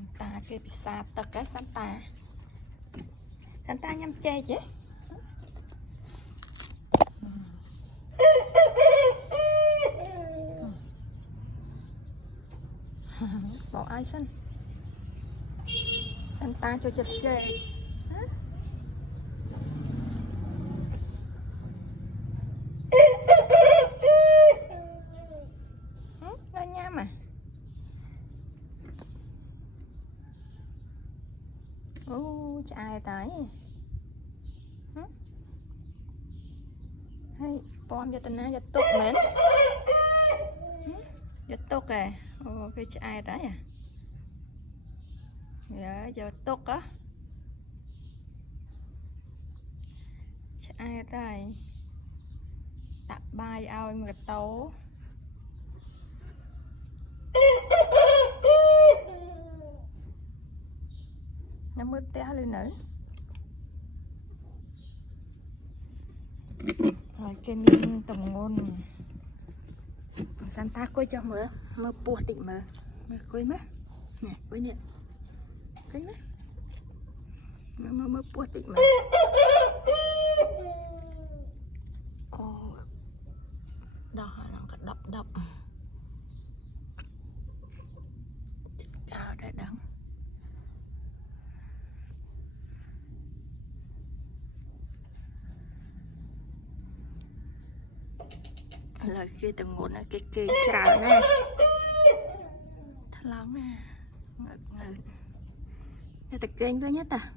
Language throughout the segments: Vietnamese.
Santa cái xa tất cái Santa Santa nhâm chê chứ bỏ ai xin Santa cho chật chê nó nhám à chả ai tới hay bom cho tên na cho tục mến cho tục à cái chả ai tới à dạ cho tục á chả ai tới tập bài ao mà tấu nó mới té lên nữa rồi cái miếng tầm ngôn Santa coi cho mơ buộc định mơ coi má nè coi nè coi má mơ buộc định mơ đó là cái đập cao đã đắng lời kia từng ngôn ở cái cây trào nè thật lắm nè ngực ta kênh với nhất à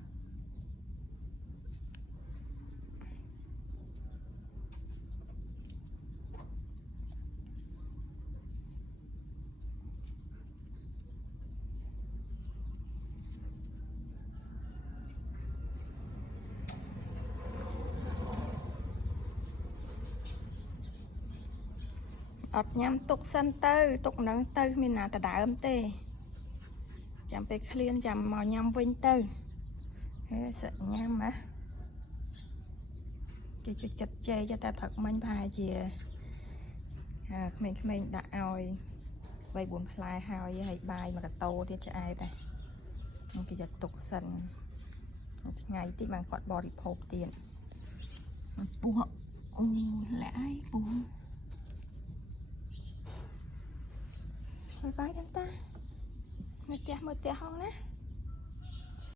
nhắm tục sân tư tục nắng tư mình là ta đá âm tê chạmไปเคลียน chạm màu nhắm vinh tư sợ nhắm á cái chút chặt chê cho ta thật mình bài gì mình đã oi vậy buồn lại hào với bài mà cả tô thì cho ai đây cái giật tục sân ngày tí bằng quạt bò đi phộp tiền buộc lẽ ai buông bye bye chúng ta. Mệt không nè.